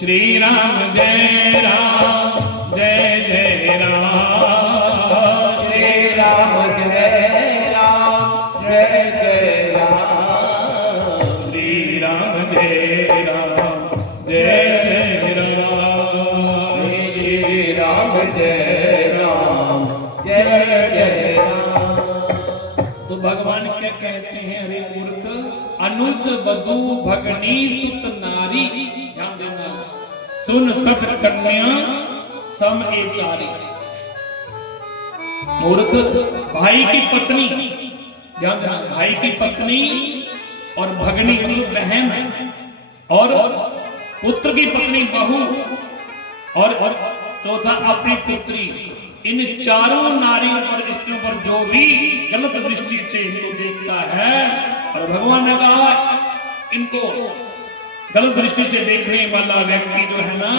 श्री राम जय राम जय जय राम। श्री राम जय राम जय जय राम। श्री राम जय राम जय जय राम। श्री राम जय राम जय जय राम। तो भगवान क्या कहते हैं, अरे मूर्ख, अनुज वधु भगनी सुत नारी, ध्यान देना, सुन सब कन्या सम एचारी। मूर्ख, भाई की पत्नी, ध्यान देना, भाई की पत्नी और भगनी मतलब बहन, और पुत्र की पत्नी बहू, और चौथा अपनी पुत्री, इन चारों नारियों पर, स्त्रियों पर जो भी गलत दृष्टि से इनको देखता है, और भगवान ने कहा इनको गलत दृष्टि से देखने वाला व्यक्ति जो है ना,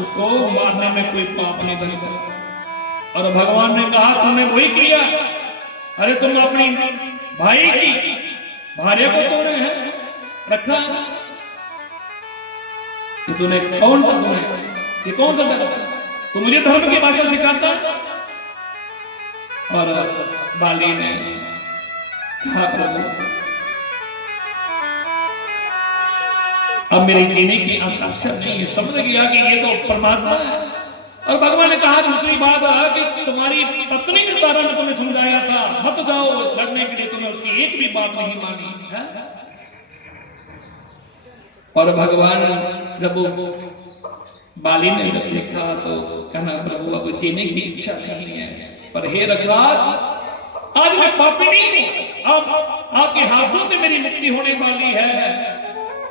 उसको मारने में कोई पाप नहीं बनता। और भगवान ने कहा तुमने वही किया, अरे तुम अपनी भाई की भार्या को तोड़े हैं रखा, कि तूने कौन सा, तुम्हें ये कौन सा धर्म, तू मुझे धर्म की भाषा सिखाता। और बाली ने कहा प्रभु अब मेरे जीने की आकांक्षा नहीं है, समझ गया कि ये तो परमात्मा है। और भगवान ने कहा दूसरी बात कि तुम्हारी पत्नी ने तारा ने तुम्हें समझाया था मत जाओ लड़ने के लिए, तुमने उसकी एक भी बात नहीं मानी है? और भगवान जब बाली ने देखा तो कहना प्रभु अब जीने की इच्छा नहीं है, पर हे रघुराज आज मैं पापी नहीं हूं, अब आपके हाथों से मेरी मुक्ति होने वाली है।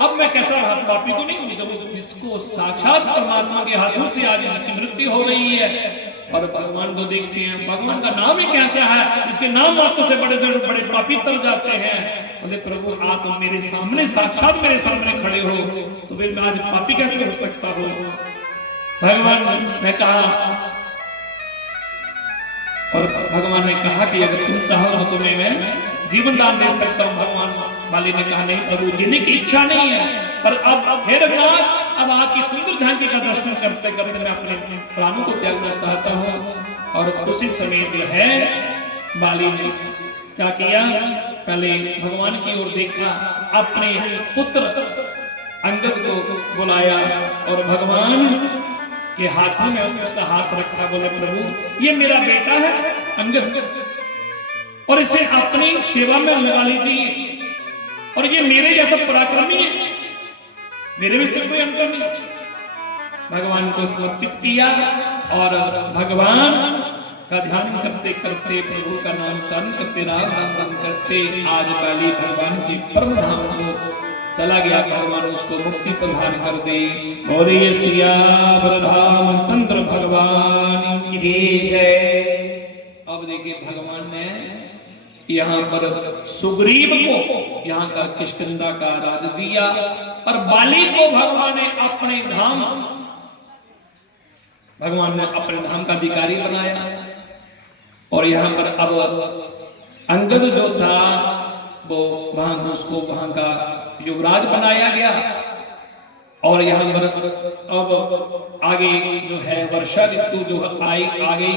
अब मैं कैसा पापी तो नहीं हूं जब इसको साक्षात परमात्मा के हाथों से आज इसकी मृत्यु हो गई है। और भगवान तो देखते हैं, भगवान का नाम ही कैसा है, इसके नाम मात्र से बड़े से बड़े पापी तर जाते हैं। बोले प्रभु आप तो मेरे सामने साक्षात मेरे सामने खड़े हो, तो फिर मैं आज पापी कैसे हो सकता हूं? भगवान ने कहा, और भगवान ने कहा कि अगर तुम चाहो तो तुम्हें मैं जीवन दान दे सकता हूं। भगवान बाली ने कहा नहीं प्रभु जीने की इच्छा नहीं है, पर अब हे रघुनाथ अब आपकी सुंदर झांकी का दर्शन करते करते मैं अपने प्राणों को त्यागना चाहता हूं। और उसी समय जो है बाली ने क्या किया, पहले भगवान की ओर देखा, अपने पुत्र अंगद को बुलाया और भगवान के हाथों में उसका हाथ रखा। बोले प्रभु ये मेरा बेटा है अंगद, और इसे अपनी सेवा में लगा लीजिए, और ये मेरे जैसा पराक्रमी है, मेरे में से कोई अंतर नहीं। भगवान को समर्पित किया और भगवान का ध्यान करते करते, प्रभु का नाम उच्चारण करते, राम नाम करते आज बाली भगवान के परम धाम को चला गया। भगवान उसको मुक्ति प्रदान कर दे। और ये सियावर रामचंद्र भगवान की जय। अब देखिए भगवान ने यहाँ पर सुग्रीव को यहाँ का किष्किंधा का राज दिया, और बाली को भगवान ने अपने धाम, भगवान ने अपने धाम का अधिकारी बनाया। और यहाँ पर अब अंगद जो था वो वहां उसको वहां का युवराज बनाया गया। और यहाँ पर अब आगे जो है वर्षा ऋतु जो आई आ गई,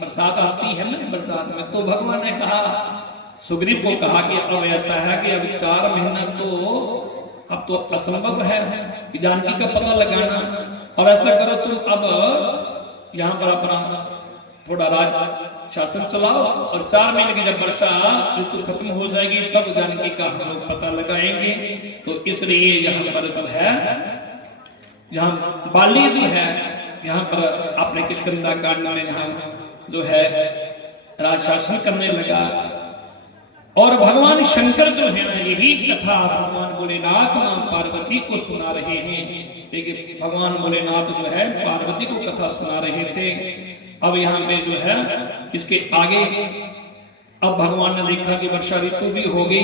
बरसात आती है ना, बरसात में तो भगवान ने कहा सुग्रीव को कहा कि अब ऐसा है कि अब 4 महीना तो अब तो असंभव है कि जानकी का पता लगाना, और ऐसा करो तुम अब यहाँ पर अपना थोड़ा राज शासन चलाओ, और 4 महीने की जब वर्षा ऋतु खत्म हो जाएगी तब जानकी का हम पता लगाएंगे। तो इसलिए यहाँ पर जो है, यहाँ बाली जो है यहाँ पर अपने किष्किंधा कांड में यहाँ जो है राज शासन करने लगा। और भगवान शंकर जो है ना, यही कथा भगवान भोलेनाथ मां पार्वती को सुना रहे हैं। देखिए भगवान भोलेनाथ जो है पार्वती को कथा सुना रहे थे। अब यहाँ पे जो है इसके आगे अब भगवान ने देखा कि वर्षा ऋतु भी हो गई,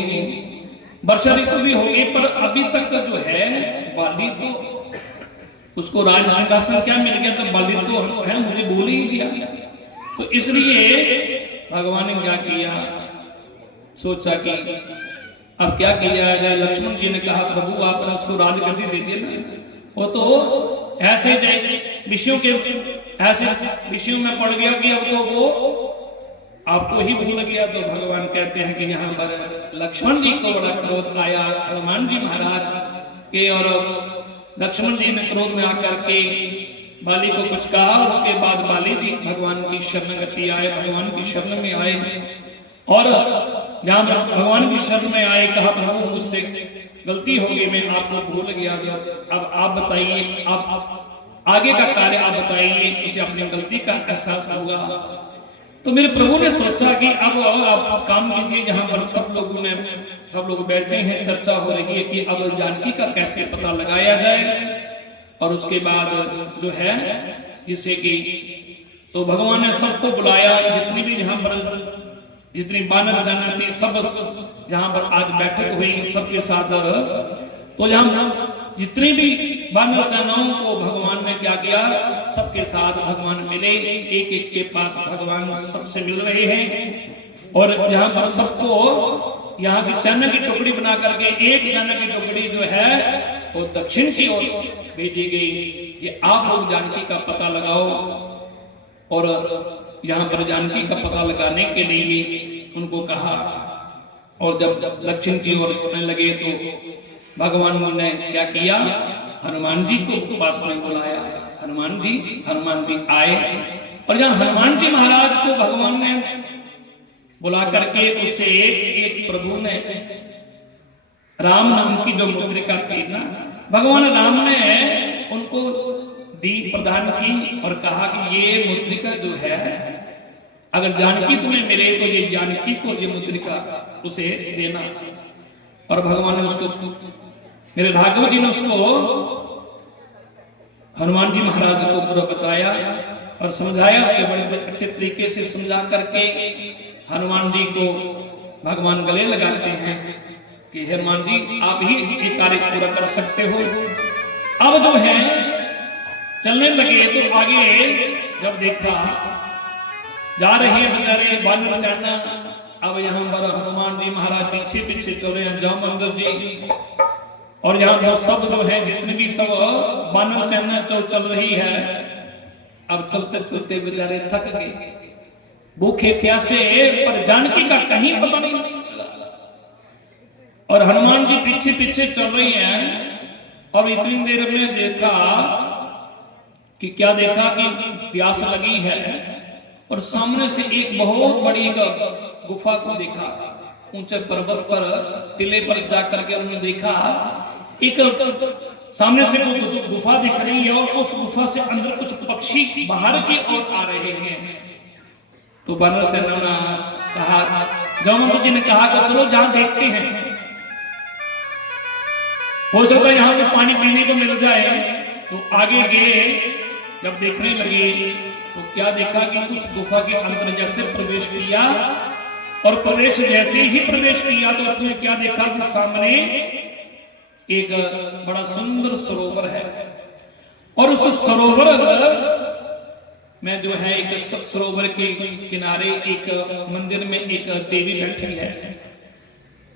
वर्षा ऋतु भी हो गई, पर अभी तक जो है बाली तो उसको राज सिंहासन क्या मिल गया, तो बाली तो है मुझे बोल ही दिया। तो इसलिए भगवान ने क्या किया, सोचा कि अब क्या किया जाए। लक्ष्मण जी ने कहा प्रभु आपने उसको राजगद्दी दे दी ना, वो तो ऐसे विषयों के ऐसे विषयों में पड़ गया कि अब तो वो आपको ही भूल गया। तो भगवान कहते हैं कि यहाँ पर लक्ष्मण जी को बड़ा क्रोध आया हनुमान जी महाराज के, और लक्ष्मण जी ने क्रोध में आकर के बाली को कुछ कहा। उसके बाद बाली भी भगवान की शरणगति आए, भगवान की शरण में आए, और जहां भगवान की शरण में आए कहा प्रभु मुझसे गलती हो गई, मैं आपको भूल गया, अब आप बताइए, आप आगे का कार्य आप बताइए, उसे अपनी गलती का एहसास होगा। तो मेरे प्रभु ने सोचा कि अब आप काम कीजिए, जहां पर सब लोग बैठे हैं, चर्चा हो रही है कि अब जानकी का कैसे पता लगाया जाए। और उसके बाद जो है जिसे कि तो भगवान ने सबको बुलाया, जितनी भी यहाँ पर जितनी बानर सेना थी सब जहाँ पर आज बैठक हुई सबके साथ। तो यहाँ जितनी भी बानर सेनाओं को भगवान ने क्या किया, सबके साथ भगवान मिले, एक एक के पास भगवान सबसे मिल रहे हैं। और यहाँ पर सबको यहाँ की सेना की टुकड़ी बना करके एक सेना की टुकड़ी जो है वो दक्षिण की ओर भेजी गई कि आप लोग जानकी का पता लगाओ। और यहाँ पर जानकी का पता लगाने के लिए उनको कहा, और जब दक्षिण की ओर जाने लगे तो भगवान ने क्या किया, हनुमान जी को पास में बुलाया। हनुमान जी आए, और जहाँ हनुमान जी महाराज को भगवान ने बुला करके उसे एक प्रभु ने राम नाम की जो मुद्रिका थी ना, भगवान राम ने उनको दी, प्रदान की, और कहा कि ये मुद्रिका जो है अगर जानकी तुम्हें मिले तो ये जानकी को ये मुद्रिका उसे देना। और भगवान ने उसको, मेरे राघव जी ने उसको हनुमान जी महाराज को पूरा बताया और समझाया, उसे बड़े अच्छे तरीके से समझा करके हनुमान जी को भगवान गले लगाते हैं कि हनुमान जी आप ही ये कार्य पूरा कर सकते हो। अब जो है चलने लगे तो आगे जब देखा जा रहे हैं बेचारे बानर सेना, अब यहाँ पर हनुमान जी महाराज पीछे पीछे चल रहे हैं जामवंतर जी, और यहाँ पर सब जो है जितने भी सब बानर सेना चल रही है। अब चलते चलते बेचारे थक गए, भूखे प्यासे, पर जानकी का कहीं पता नहीं लगा। और हनुमान जी पीछे पीछे चल रही हैं, और इतनी देर में देखा कि क्या देखा कि प्यास लगी है, और सामने से एक बहुत बड़ी गुफा को देखा। ऊंचे पर्वत पर टीले पर जाकर के उन्होंने देखा एक सामने से कुछ गुफा दिख रही है, और उस गुफा से अंदर कुछ पक्षी बाहर की ओर आ रहे हैं। तो बानर सेना ने कहा, जामवंत जी ने कहा कि चलो जहां देखते हैं, हो सकता है यहाँ पे पानी पीने को मिल जाए। तो आगे गए, जब देखने लगे तो क्या देखा कि उस गुफा के अंदर जैसे प्रवेश किया, और प्रवेश जैसे ही प्रवेश किया तो उसमें क्या देखा कि सामने एक बड़ा सुंदर सरोवर है, और उस सरोवर में जो है एक सरोवर के किनारे एक मंदिर में एक देवी बैठी है।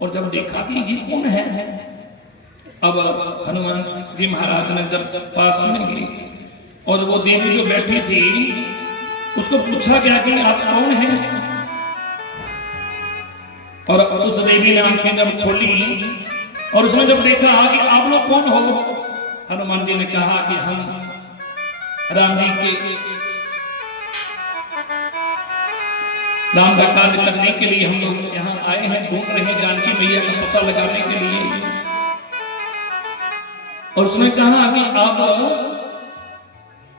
और जब देखा कि ये कौन है, अब हनुमान जी महाराज ने जब पास में गए और वो देवी जो बैठी थी उसको पूछा गया कि आप कौन हैं। और उस देवी ने आंखें जब खोली और उसने जब देखा कि आप लोग कौन हो, हनुमान जी ने कहा कि हम राम जी के राम का कार्य करने के लिए हम लोग यहाँ आए हैं, घूम रहे हैं जानकी मैया का पता लगाने के लिए। और उसने कहा कि आप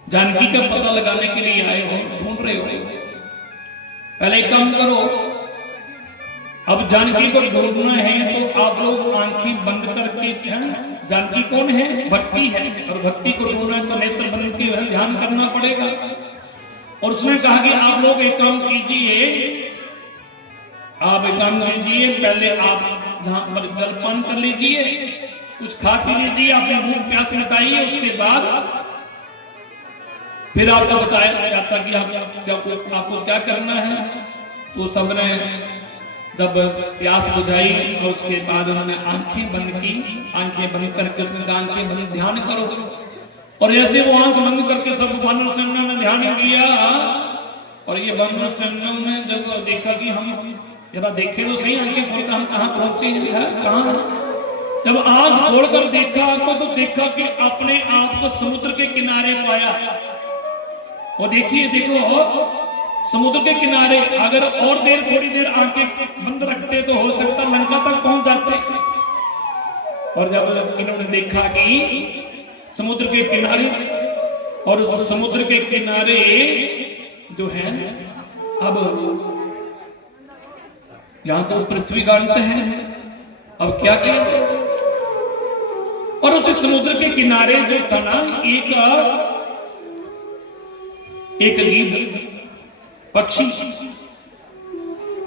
जानकी का पता लगाने के लिए आए हो, ढूंढ रहे हो, पहले एक काम करो, अब जानकी को ढूंढना है तो आप लोग आंखें बंद करके, जानकी कौन है, भक्ति है, और भक्ति को ढूंढना है तो नेत्र बंद के ध्यान करना पड़ेगा। और उसने कहा कि आप लोग एक काम कीजिए, आप एक काम कीजिए, पहले आप जहां पर जलपान कर लीजिए, कुछ खा पी लीजिए, अपने भूख प्यास मिटाइए, उसके बाद फिर आपको बताया जाता कि आपको क्या करना है। तो सबने जब प्यास बुझाई और उसके बाद उन्होंने आंखें बंद की, आंखें बंद करके उसने आंखें बंद, ध्यान करो, और ऐसे वो आंख बंद करके सब वानर सेना ने ध्यान किया। और ये वानर सेना ने जब देखा कि हम जरा देखे तो सही आंखें खोलकर हम कहाँ पहुंचे हैं, कहाँ। जब आंख खोलकर देखा तो देखा कि अपने आप को समुद्र के किनारे पाया। और देखिए देखो समुद्र के किनारे, अगर और देर थोड़ी देर आंखें बंद रखते तो हो सकता लंका तक पहुंच जाते। और जब इन्होंने देखा कि समुद्र के किनारे, और उस समुद्र के किनारे जो है अब यहां तो पृथ्वी का अंत है, अब क्या क्या। और उस समुद्र के किनारे जो था ना एक गिद्ध पक्षी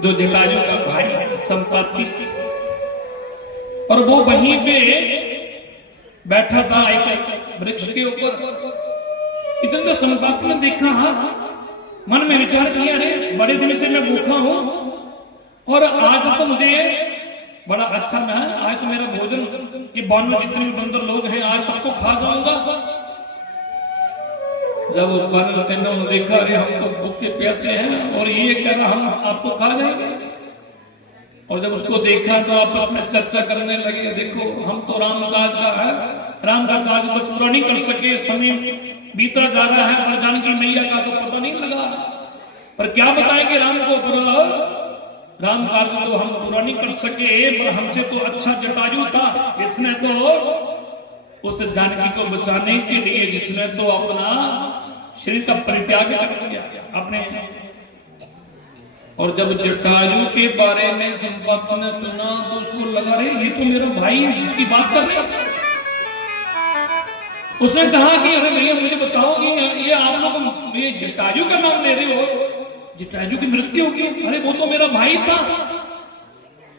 जो जटायु का भाई है संपाति, और वो वहीं पे बैठा था एक वृक्ष के ऊपर। इतना संपाति ने देखा, मन में विचार किया, अरे बड़े दिन से मैं भूखा हूं और आज तो मुझे बड़ा अच्छा मैं आज तो मेरा भोजन, ये वन में जितने भी बंदर लोग हैं आज सबको खा जाऊंगा। जब वानर सेना ने देखा, अरे हम तो भूखे प्यासे हैं और ये कह रहा हम आपको खा जाएंगे। और जब उसको देखा तो आपस में चर्चा करने लगे, देखो हम तो राम काज का है, राम का काज तो पूरा नहीं कर सके, समय बीता जा रहा है, पर जानकी मैया का तो पता नहीं लगा। पर क्या बताएंगे राम को, पूरा राम कार्य तो हम पूरा नहीं कर सके, पर हमसे तो अच्छा जटायु था, इसने तो उस जानकी को बचाने के लिए जिसने तो अपना शरीर का परित्याग कर दिया अपने। और जब जटायु के बारे में संपाति ने सुना तो उसको लगा, रे ये तो मेरा भाई है जिसकी बात कर रहे। उसने कहा कि अरे भैया मुझे बताओ कि ये आप लोग ये जटायु का नाम ले रहे हो, जटायु की मृत्यु होगी? अरे वो तो मेरा भाई था,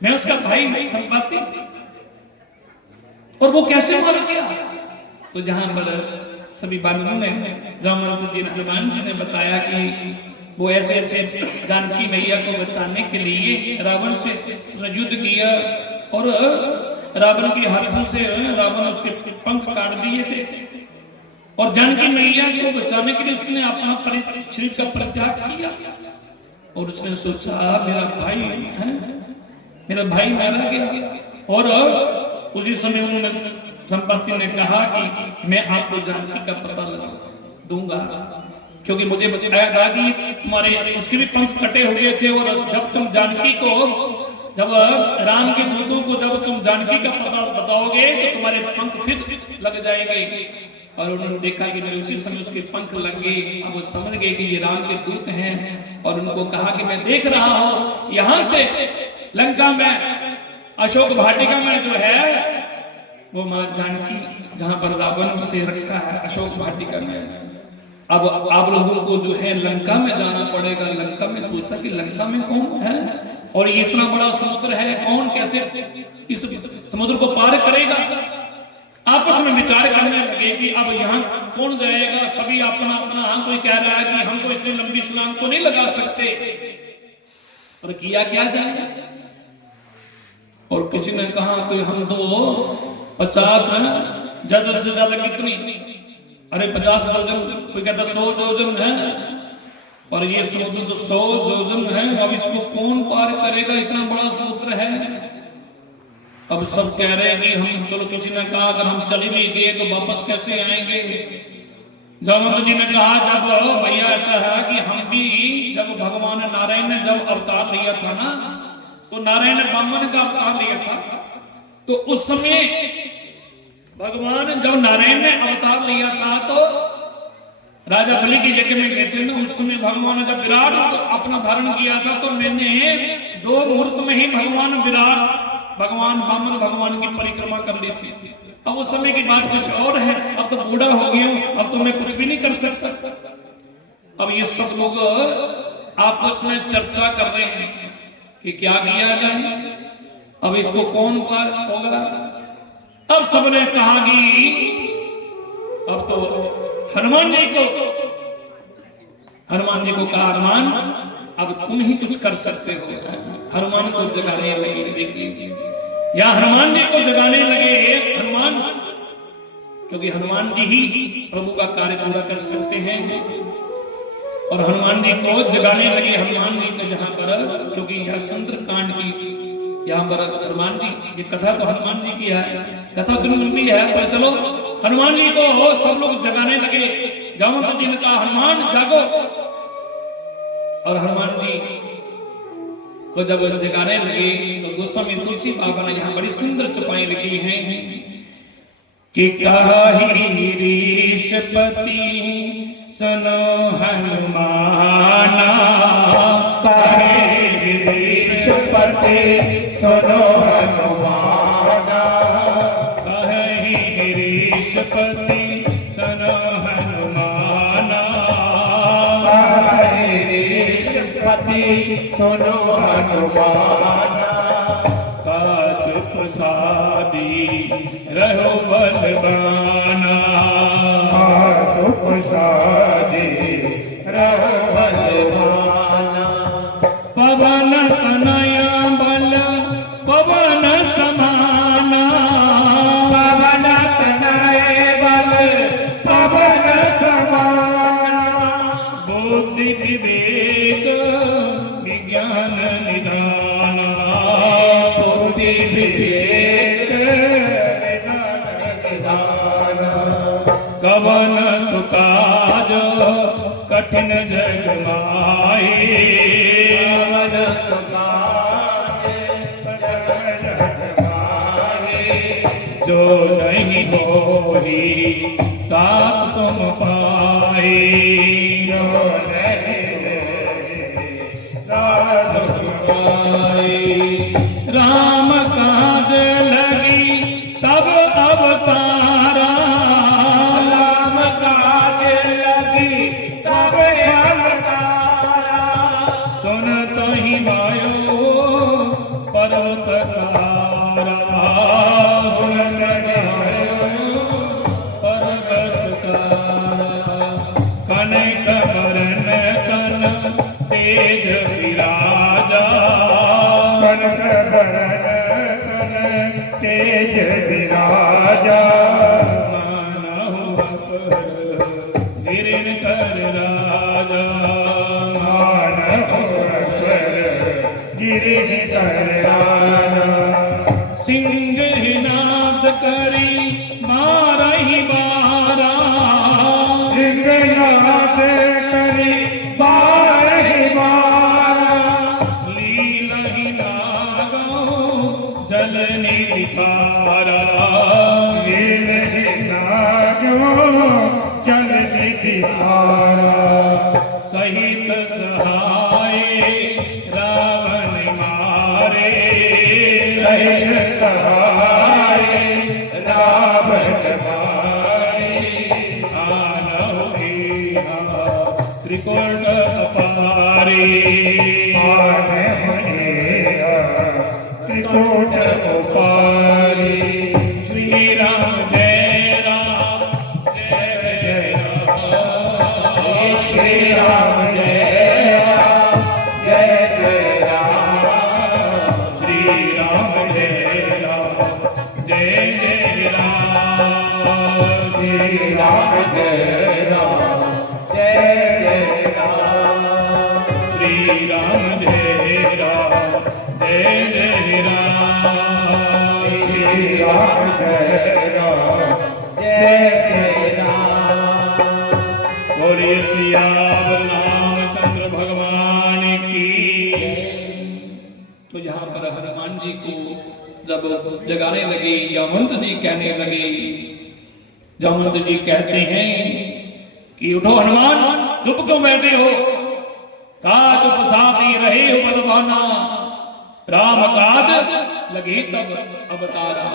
मैं उसका भाई संपाति, और वो कैसे मारा गया? तो जहां पर सभी बानरों ने, जामवंत जी हनुमान जी ने बताया कि वो ऐसे ऐसे जानकी मैया को बचाने के लिए रावण से युद्ध किया, और रावण के हाथों से रावण उसके पंख काट दिए थे, और जानकी मैया को बचाने के लिए उसने अपना शरीर का परित्याग किया। और उसने सोचा मेरा भाई है, मेरा भाई मारा गया। और उसी समय उन्होंने संपाति ने कहा कि मैं आपको जानकी का पता लगा दूंगा, क्योंकि मुझे बताया था कि तुम्हारे उसके भी पंख कटे हुए थे, और जब तुम जानकी को, जब राम के दूतों को जब तुम जानकी का पता बताओगे तो तुम्हारे पंख फिर लग जाएंगे। और उन्होंने देखा कि मेरे उसी समय उसके पंख लग गए। अब वो समझ गए कि ये राम के दूत हैं, और उनको कहा कि मैं देख रहा हूं यहां से लंका में अशोक वाटिका में जो है वो मां जानकी, जहां पर रावण उसे रखा है अशोक वाटिका में। अब आप लोगों को जो है लंका में जाना पड़ेगा। लंका में सोचा कि लंका में कौन है, और ये इतना बड़ा समुद्र है, कौन कैसे इस समुद्र को पार करेगा। आपस में विचार करने लगे कि अब यहाँ कौन जाएगा। सभी अपना अपना, कोई कह रहा है कि हम तो इतनी लंबी छलांग को नहीं लगा सकते, पर किया क्या जाए। और किसी ने कहा कि हम तो 50 है, ज्यादा से ज्यादा कितनी, अरे 50 योजन, कोई कहता 100 योजन है, और ये समुद्र तो 100 योजन है। अब इसको कौन पार करेगा, इतना बड़ा समुद्र है। अब सब कह रहे हैं कि हम, चलो किसी ने कहा अगर हम चले भी गए तो वापस कैसे आएंगे। जामवंत जी ने कहा जब भैया ऐसा है कि हम भी, जब भगवान नारायण ने जब अवतार लिया था ना, तो नारायण ने ब्राह्मण का अवतार लिया था, तो उस समय भगवान जब नारायण ने अवतार लिया था तो राजा बलि की जगह में गए थे ना, उस समय भगवान ने जब विराट अपना धारण किया था तो मैंने 2 मुहूर्त में ही भगवान विराट, भगवान वामन भगवान की परिक्रमा कर ली थी। अब उस समय की बात कुछ और है, अब तो बूढ़ा हो गया हूं, अब तो मैं कुछ भी नहीं कर सकता। अब ये सब लोग आपस में चर्चा कर रहे हैं कि क्या किया जाए, अब इसको कौन पार होगा। अब सबने कहा कि अब तो हनुमान जी को कहा, हनुमान अब तुम ही कुछ कर सकते हो। हनुमान को जगाने लगे, देखिए या हनुमान जी को जगाने लगे। हनुमान क्योंकि हनुमान जी ही प्रभु का कार्य पूरा कर सकते हैं। और हनुमान जी को जगाने लगे। हनुमान जी को जहाँ पर, क्योंकि यह सुंदरकांड की यहाँ पर हनुमान जी की कथा तो हनुमान जी की है, कथा तो लंबी है, पर चलो हनुमान जी को सब लोग जगाने लगे। जामवंत जी ने कहा हनुमान जागो। और हनुमान जी को जब जगाने लगे तो गोस्वामी तुलसी बाबा ने यहाँ बड़ी सुंदर चौपाई लिखी है कि कहि ऋषपति सुनो हनुमाना, कहि ऋषपति सुनो हनुमाना, कहि ऋषपति सुनो हनुमाना, कहि ऋषपति सुनो हनुमाना, काज प्रसादी रहो बलवाना, काज प्रसादी रहो बलवाना, पवन तनया बल पवन समाना, पवन तनय बल पवन समाना, बुद्धि विवेक विज्ञान निधाना, बुद्धि विवेक निधाना, कवन सुकाज कठिन जग माई, कवन सुकाज जग माई, जो नहीं होई तात तुम पाई, जो नहीं साधु पाई, राम काज लगी तब अवतारा, राम काज लगी तब अवतारा, सुनत ही मायो पर्वत कारा, सुनत गायो पर्वत कारा, कनक बरन कन तेज विराजा, कनक बरन कन तेज विराजा, मानहु अपर गिरिन कर राजा, मानव अकर गिरिधर राजा, सिंह नाद करी मारहि बारा, सिंहनाद करी बारहि बारा, लीलहि नागो जल निखारा, लीलहि नागो जल निखारा, सहित सहाय रावण मारे, सहित सहाय रावण मारे, आनहु एहा त्रिकोण अपारे, आने मुनिया त्रिकूट उपारी, श्री राम जय राम जय जय राम, श्री राम जय राम जय जय राम, श्री राम जय राम जय जय राम, श्री राम जय राम जय जय राम, श्री राम जय राम जय जय राम, श्री राम जय राम जय जय राम, बोलिए सियावर रामचंद्र भगवान की। तो यहाँ पर हनुमान जी को जब जगाने लगे, जामवंत जी कहने लगे, जामवंत जी कहते हैं कि उठो हनुमान, चुप क्यों बैठे हो, काज प्रसादी रहे हो बलवाना, राम काज लगे तब अवतारा,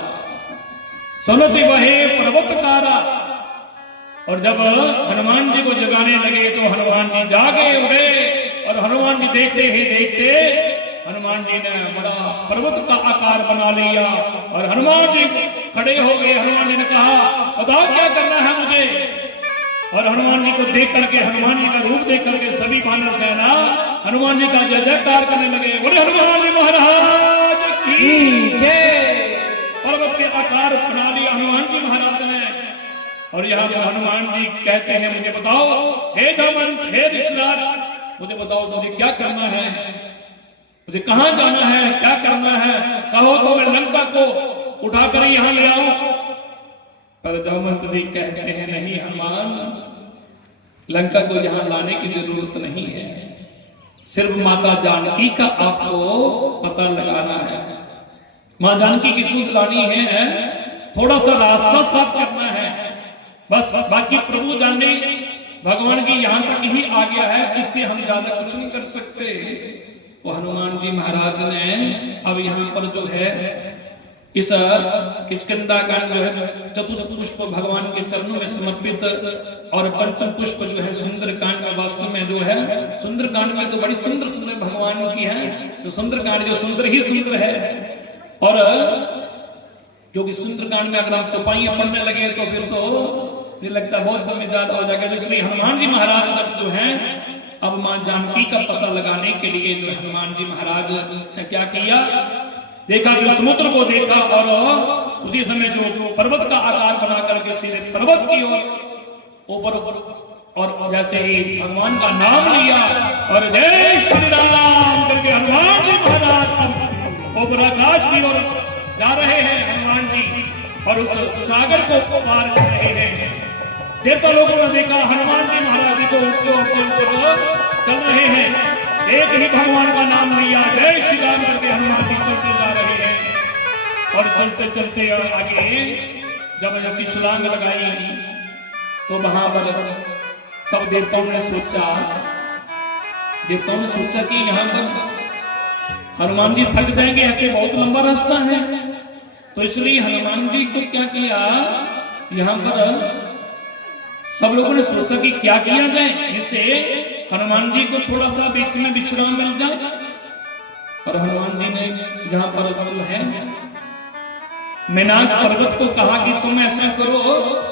सुनति वहे पर्वतकारा। और जब हनुमान जी को जगाने लगे तो हनुमान जी जागे उठे, और हनुमान जी देखते ही देखते हनुमान जी ने बड़ा पर्वत का आकार बना लिया, और हनुमान जी खड़े हो गए। हनुमान जी ने कहा बताओ क्या करना है मुझे। और हनुमान जी को देख करके, हनुमान जी का रूप देख करके सभी वानर सेना हनुमान जी का जय जयकार करने लगे। बोले हनुमान जी महाराज की जय। पर्वत के आकार बना लिया हनुमान जी महाराज ने। और यहाँ पर हनुमान जी कहते हैं मुझे बताओ हे धर्मंत हे ऋषिराज, मुझे बताओ मुझे क्या करना है, मुझे कहां जाना है, क्या करना है, कहो तो मैं लंका को उठाकर यहां ले आऊं। पर धर्मंत जी कहते हैं नहीं हनुमान, लंका को यहां लाने की जरूरत नहीं है, सिर्फ माता जानकी का आपको पता लगाना है। मां जानकी की सुध लानी है, थोड़ा सा रास्ता साफ करना है, बस बाकी प्रभु जाने भगवान की यहां तक ही आ गया है, इससे हम ज्यादा कुछ नहीं कर सकते। तो हनुमान जी महाराज ने अब यहाँ पर जो है इस किष्किंधा कांड जो है चतुर्थ पुष्प भगवान के चरणों में समर्पित और पंचम पुष्प जो है सुंदर कांड में, वास्तव में जो है सुंदर कांड में तो बड़ी सुंदर सुंदर भगवान की है, जो सुंदर कांड जो सुंदर ही सुंदर है। और क्योंकि सुंदर कांड में अगर आप चौपाइयां पढ़ने लगे तो फिर तो मुझे लगता है बहुत समय ज्यादा हो जाएगा। इसलिए हनुमान जी महाराज तक जो है अब मां जानकी का पता लगाने के लिए जो हनुमान जी महाराज ने क्या किया, देखा कि समुद्र को देखा और उसी समय जो पर्वत का आकार बना करके सीधे पर्वत की ओर ऊपर और जैसे ही भगवान का नाम लिया और जय श्री राम करके हनुमान जी महाराज ऊपर आकाश की ओर जा रहे हैं हनुमान जी, और उस सागर को पार कर रहे हैं। देवता लोगों ने देखा हनुमान जी महाराज को ऊपर चल रहे हैं, एक ही भगवान का नाम लिया जय श्री राम करके हनुमान जी चलते जा रहे हैं। और चलते चलते आगे जब ऐसी छलांग लगाई तो वहां पर सब देवताओं ने सोचा कि यहाँ पर हनुमान जी थक जाएंगे, ऐसे बहुत लंबा रास्ता है। तो इसलिए हनुमान जी को क्या किया, यहाँ पर सब लोगों ने सोचा कि क्या किया जाए जिससे हनुमान जी को थोड़ा सा बीच में विश्राम मिल जाए। और हनुमान जी ने जहां पर है मेनाक पर्वत को कहा कि तुम ऐसा करो,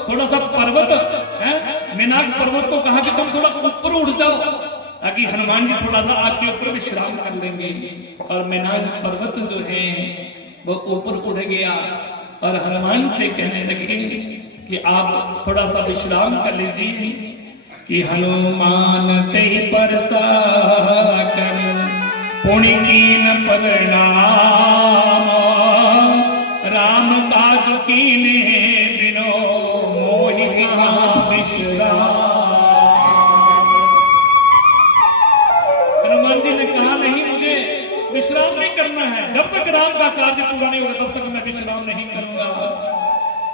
थोड़ा सा पर्वत है मेनाक पर्वत को कहा कि तुम थोड़ा ऊपर उठ जाओ ताकि हनुमान जी थोड़ा सा आपके ऊपर विश्राम कर लेंगे। और मेनाक पर्वत जो है वो ऊपर उठ गया और हनुमान से कहने लगे कि आप थोड़ा सा विश्राम कर लीजिए। कि हनुमान ते परसा कर पुण्य कीन परिणाम, राम काज कीने बिनो मोहि विश्राम। हनुमान जी ने कहा नहीं, मुझे विश्राम नहीं करना है, जब तक राम का कार्य पूरा नहीं होगा तब तक मैं विश्राम नहीं करूंगा।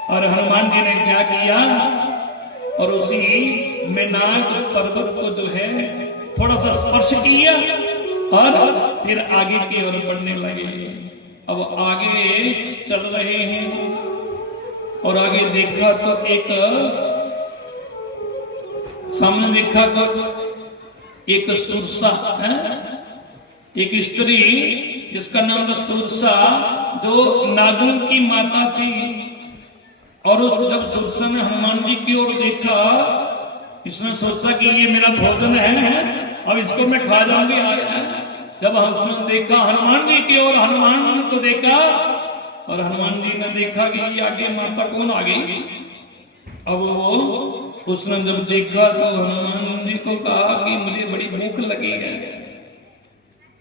और हनुमान जी ने क्या किया, और उसी मेनाक पर्वत को जो है थोड़ा सा स्पर्श किया और फिर आगे की ओर बढ़ने लगे। अब आगे चल रहे हैं और आगे देखा तो एक सामने देखा तो एक सुरसा है, एक स्त्री जिसका नाम था सुरसा, जो नागों की माता थी। और उस जब सुरसा ने हनुमान जी की ओर देखा, इसने सोचा कि ये मेरा भोजन है, अब इसको मैं खा जाऊंगी। जब उसने देखा हनुमान जी की ओर, हनुमान को देखा और हनुमान जी ने देखा कि ये आगे माता कौन आ गई। अब वो उसने जब देखा तो हनुमान जी को कहा कि मुझे बड़ी भूख लगी है।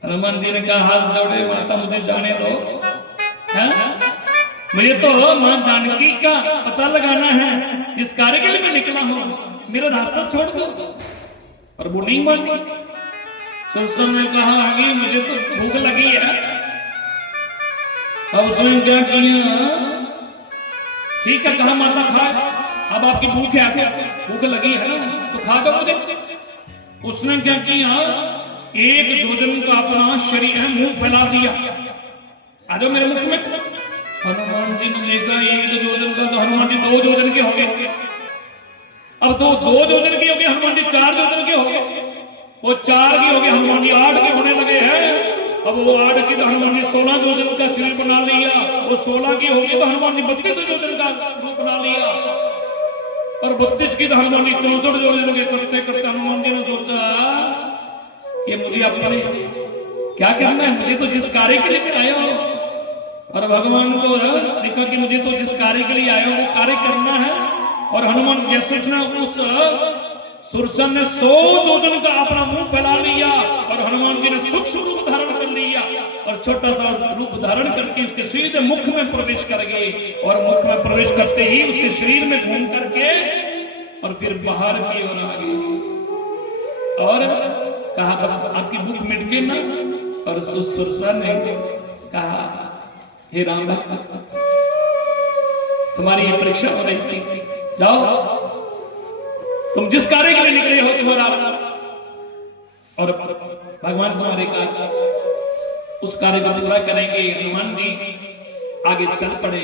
हनुमान जी ने कहा हाथ जोड़े, माता मुझे जाने दो, मुझे तो मां जानकी का पता लगाना है, इस कार्य के लिए मैं निकला हूं, मेरा रास्ता छोड़ दो। और वो नहीं मानी। सुरसा ने कहा आगे मुझे तो भूख लगी है। अब उसने क्या किया, ठीक है कहा माता खा, अब आपकी भूख है, आगे भूख लगी है तो खा दो मुझे। उसने क्या किया, एक जोजन का अपना शरीर है मुंह फैला दिया, आ जाओ मेरे मुख में। हनुमान जी ने देखा एक जोजन का, तो हनुमान जी 2 जोजन के हो गए। अब 2 जोजन के हो गए, हनुमान जी 4 जोजन के हो गए, वो 4 के हो गए, हनुमान जी 8 के होने लगे हैं। अब वो 8 की तो हनुमान जी 16 जोजन का शरीर बना लिया, वो 16 की हो गई तो हनुमान जी 32 जोजन का रूप बना लिया, और 32 की तो हनुमान जी 64 जोजन के करते करते हनुमान जी ने सोचा कि मुझे अपने क्या करना है, मुझे तो जिस कार्य के लिए आया हो, और भगवान को देखा कि मुझे तो जिस कार्य के लिए आया हो वो कार्य करना है। और हनुमान जैसे उसने उस सुरसन ने 100 योजन का अपना मुंह फैला लिया और हनुमान जी ने सूक्ष्म रूप धारण कर लिया और छोटा सा रूप धारण करके उसके सीधे मुख में प्रवेश कर गए और मुख में प्रवेश करते ही उसके शरीर में घूम करके और फिर बाहर की ओर आ गए और कहा बस आपकी भूख मिट गई ना। और उस सुरसन ने कहा हे राम भक्त तुम्हारी ये परीक्षा हो रही थी, जाओ तुम जिस कार्य के लिए निकले हो तुम्हारा और भगवान तुम्हारे का उस कार्य को पूरा करेंगे। हनुमान जी आगे चल पड़े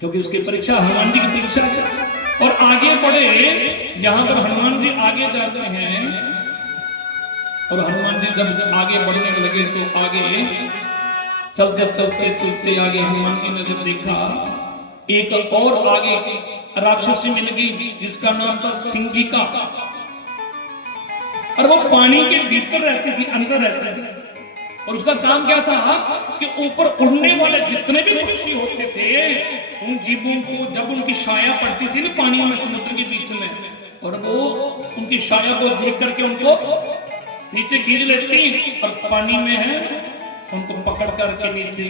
क्योंकि उसकी परीक्षा हनुमान जी की परीक्षा और आगे बढ़े। यहां पर हनुमान जी आगे जाते हैं और हनुमान जी जब आगे बढ़ने लगे तो आगे चलते चलते चलते आगे हनुमान जी ने जब देखा एक और आगे राक्षसी मिल गई जिसका नाम था सिंगिका और वो पानी के भीतर रहती थी, अंदर रहती थी और उसका काम क्या था कि ऊपर उड़ने वाले जितने भी पक्षी होते थे उन जीवों को जब उनकी छाया पड़ती थी ना पानी में समुद्र के बीच में और वो उनकी छाया को देख करके उनको नीचे खींच लेती और पानी में है उनको पकड़ करके नीचे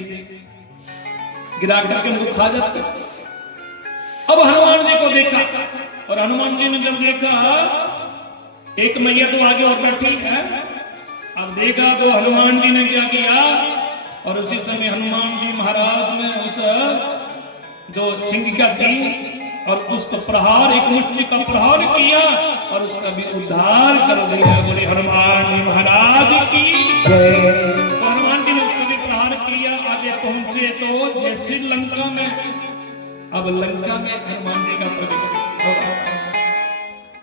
गिरा करके उनको खा जाते। अब हनुमान जी को देखा और हनुमान जी ने जब देखा एक मैया तो आगे और बैठी है, अब देखा तो हनुमान जी ने क्या किया और उसी समय हनुमान जी महाराज ने उस जो सिंगिका थी और उसको प्रहार एक मुष्टि का प्रहार किया और उसका भी उद्धार कर दिया। बोले हनुमान जी महाराज की जय। हनुमान जी ने उसका भी प्रहार किया, आगे पहुंचे तो जैसे लंका में अब लंका में हनुमान जी का प्रवेश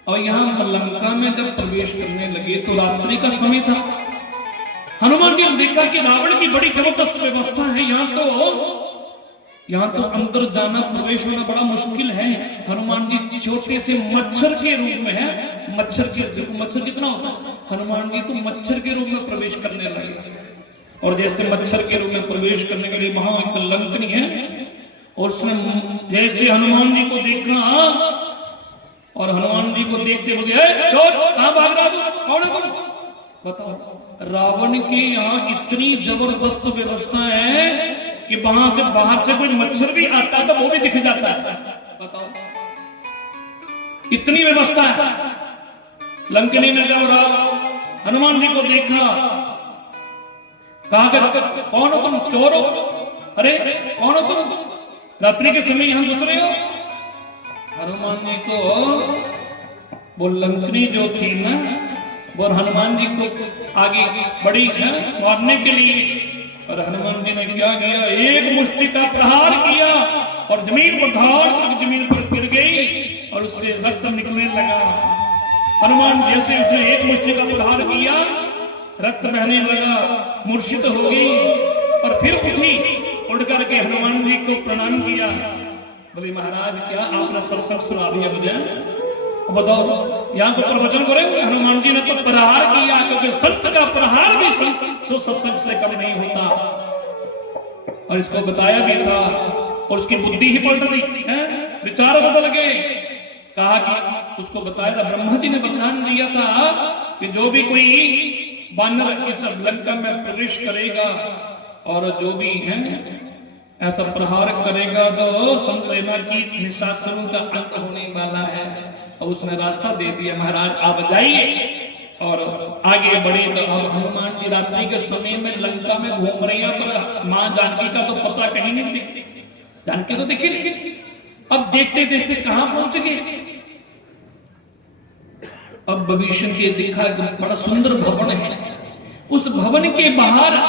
और यहाँ लंका में जब प्रवेश करने लगे तो रात्रि का समय था। हनुमान जी ने देखा कि रावण की बड़ी जबरदस्त व्यवस्था है, यहाँ तो अंदर जाना प्रवेश होना बड़ा मुश्किल है। हनुमान जी छोटे से मच्छर के रूप में है, मच्छर कितना होता है, हनुमान जी तो मच्छर के रूप में प्रवेश करने लगे और जैसे मच्छर के रूप में प्रवेश करने के लिए वहां एक लंकनी है और उसने जैसे हनुमान जी को देखा और हनुमान जी को देखते बोले चोर कहां भाग रहा तू, कौन है तुम, बताओ। रावण के यहाँ इतनी जबरदस्त व्यवस्था है कि वहां से बाहर से कोई मच्छर भी आता है तो वो भी दिख जाता है, बताओ इतनी व्यवस्था है। लंकनी ने जब हनुमान जी को देखा कहा कौन हो तुम, चोर हो, अरे कौन हो तुम, रात्रि के समय यहां घुस रहे हो। हनुमान जी को वो लंकनी जो थी ना वो हनुमान जी को आगे बढ़ी है मारने के लिए और हनुमान जी ने क्या किया, एक मुष्टि का प्रहार किया और जमीन पर धाड़ करके जमीन पर गिर गई और उससे रक्त निकलने लगा। हनुमान जैसे उसने एक मुष्टि का प्रहार किया रक्त बहने लगा, मूर्छित हो गई और फिर उठी, उड़ करके हनुमान जी को प्रणाम किया। बोले महाराज क्या आपने सत्संग सुना दिया मुझे, बताओ यहाँ पे प्रवचन करेंगे। हनुमान जी ने तो प्रहार किया क्योंकि संत का प्रहार भी सत्संग से कम नहीं होता और इसको बताया भी था और उसकी बुद्धि ही पलट गई है, विचार बदल गए। कहा कि उसको बताया था, ब्रह्मा जी ने वरदान दिया था कि जो भी कोई बानर इस लंका में प्रवेश करेगा और जो भी है ऐसा प्रहार करेगा तो समझ लेना कि निशाचरों का अंत होने वाला है। और उसने रास्ता दे दिया, महाराज आप जाइए और आगे बढ़े। तो अब हनुमान जी रात्रि के समय में लंका में घूम रही है पर मां जानकी का तो पता कहीं नहीं दिखती, जानकी तो दिखी नहीं। अब देखते देखते कहां पहुंच गए, अब भविष्य के देखा बड़ा सुंदर भवन है, उस भवन के बाहर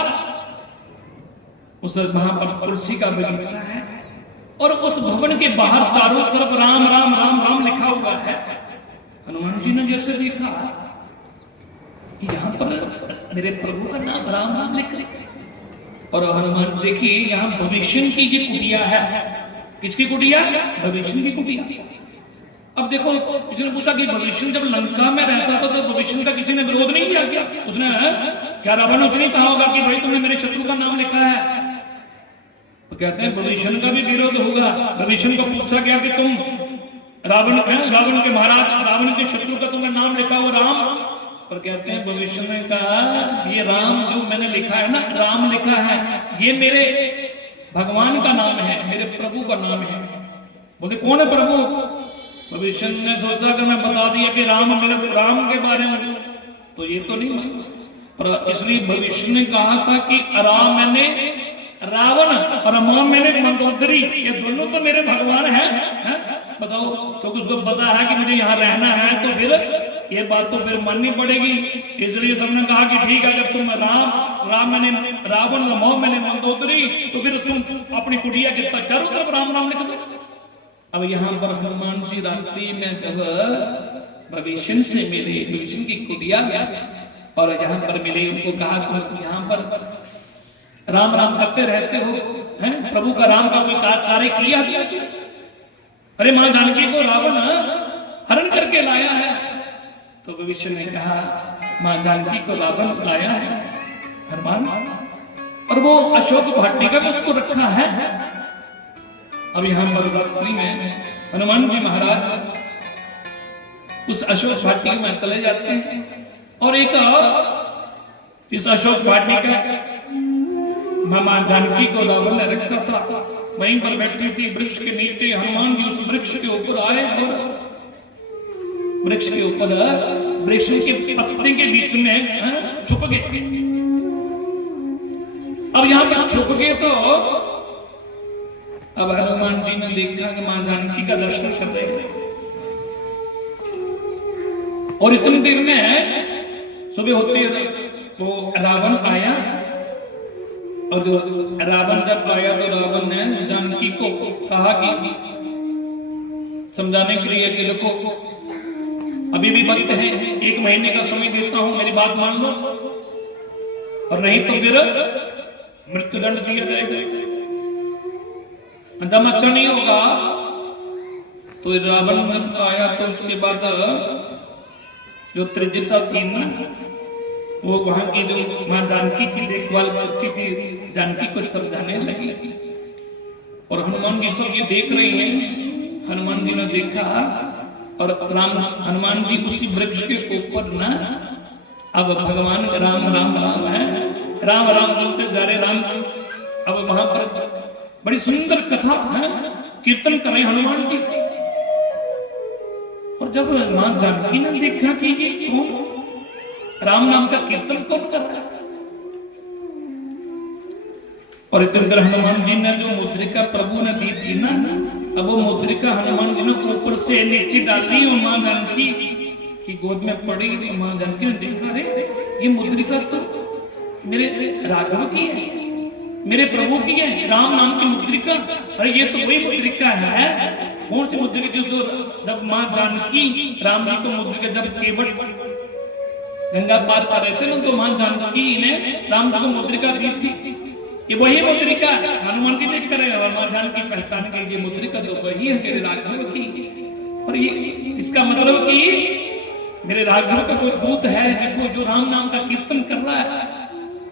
उस वहां पर तुलसी का बगीचा है और उस भवन के बाहर चारों तरफ राम राम राम राम लिखा हुआ है। हनुमान जी ने जैसे देखा कि यहाँ पर मेरे प्रभु का नाम राम राम लिखा और हनुमान देखिए यहाँ भविष्य की ये कुटिया है। किसकी कुटिया? भविष्य की कुटिया। अब देखो किसी ने पूछा कि भविष्य जब लंका में रहता था तो भविष्य का किसी ने विरोध नहीं किया क्या? उसने क्या रावण उसने कहा होगा कि भाई तुमने मेरे शत्रु का नाम लिखा है? तो कहते हैं भविष्य का भी विरोध होगा। भविष्य को पूछा गया कि तुम रावण के महाराज, रावण के शत्रु का तुम्हें नाम लिखा हुआ राम, पर कहते हैं भविष्य में कहा ये राम जो मैंने लिखा है ना, राम लिखा है, ये मेरे भगवान का नाम है, मेरे प्रभु का नाम है। बोले कौन है प्रभु? भविष्य ने सोचा कि मैं बता दिया कि राम मेरे राम के बारे में, तो ये तो नहीं माना, पर इसलिए भविष्य ने कहा था कि राम मैंने रावण और मां मैंने मंदोदरी, ये दोनों तो मेरे भगवान हैं, बताओ। तो उसको पता है कि मुझे यहाँ रहना है, तो फिर ये बात तो फिर माननी पड़ेगी। इसलिए सबने कहा कि ठीक है, जब तुम राम मैंने रावण, मां मैंने मंदोदरी, तो फिर तुम अपनी कुटिया के चारों तरफ राम नाम लिख दो। अब यहाँ पर हनुमान जी रात्रि में जब भविष्य से मिले, भविष्य की कुटिया गया और यहाँ पर मिले, उनको कहा तुम यहाँ पर राम राम करते रहते हो, हैं? प्रभु का राम का कोई कार्य किया? अरे मां जानकी को रावण हरण करके लाया है। तो भविष्य ने कहा मां जानकी को रावण लाया है हनुमान, और वो अशोक वाटिका में उसको रखा है। अब यहाँ पर रात्रि में हनुमान जी महाराज उस अशोक वाटिका में चले जाते हैं, और एक इस अशोक वाटिका मां जानकी को रावण ने रखा था, वहीं पर बैठी थी वृक्ष के नीचे। हनुमान जी उस वृक्ष के ऊपर आए और वृक्ष के ऊपर वृक्ष के पत्ते के बीच में छुप गए थे। अब यहाँ पर छुप गए तो अब हनुमान जी ने देखा कि मां जानकी का दर्शन कर रहे हैं, और इतनी देर में सुबह होते तो रावण आया, और जो रावण जब आया तो रावण ने जानकी को कहा कि समझाने के लिए कि देखो अभी भी वक्त है, 1 महीने का समय देता हूं, मेरी बात मान लो, और नहीं तो फिर मृत्युदंड दिया जाएगा। जब अच्छा नहीं होगा तो रावण आया, तो उसके बाद जो त्रिजटा थी ना, वो वहां की जो मां जानकी की देखभाल करती थी, जानकी को समझाने लगी, और हनुमान जी सब ये देख रहे हैं। हनुमान जी ने देखा और हनुमान जी उसी वृक्ष के ऊपर ना, अब भगवान राम राम राम है, राम राम बोलते जा रहे राम। अब वहां पर बड़ी सुंदर कथा है, कीर्तन कर रहे हनुमान जी। और जब मां जानकी ने देखा कि ये कौन राम नाम का कीर्तन कौन कर रहा है, और इतने देर हनुमान जी ने जो मुद्रिका प्रभु ने दी थी ना, अब वो मुद्रिका हनुमान जी ने ऊपर से नीचे डाली और मां जानकी की गोद में पड़ी। मां जानकी ने देखा, रे ये मुद्रिका तो मेरे राघव की है, मेरे प्रभु की है, राम नाम की मुद्रिका। अरे ये तो वही मुद्रिका है। कौन सी मुद्रिका? जो जब मां जानकी राम जी को मुद्रिका, जब केवट गंगा पार कर रहे थे ना, तो मां जानकी ने राम जी को मुद्रिका दी थी। ये वही मुद्रिका हनुमान जी देख कर मां जानकी पहचान गई, ये मुद्रिका तो वही है मेरे राघव की। और ये इसका मतलब कि मेरे राघव का कोई दूत है, देखो जो राम नाम का कीर्तन कर रहा है।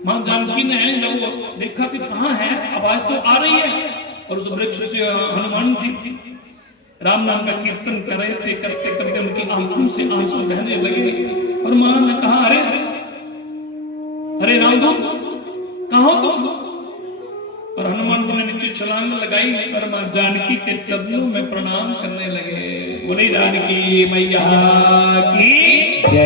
मां जानकी ने जब देखा कि कहाँ है, आवाज तो आ रही है, और उस वृक्ष से हनुमान जी राम नाम का कीर्तन कर रहे थे। करते करते उनकी आंखों से आंसू बहने लगे, और मां ने कहा, अरे अरे रामदूत कहाँ हो तुम? और हनुमान जी ने नीचे छलांग लगाई और मां जानकी के चरणों में प्रणाम करने लगे। बोले जानकी मैया की जय।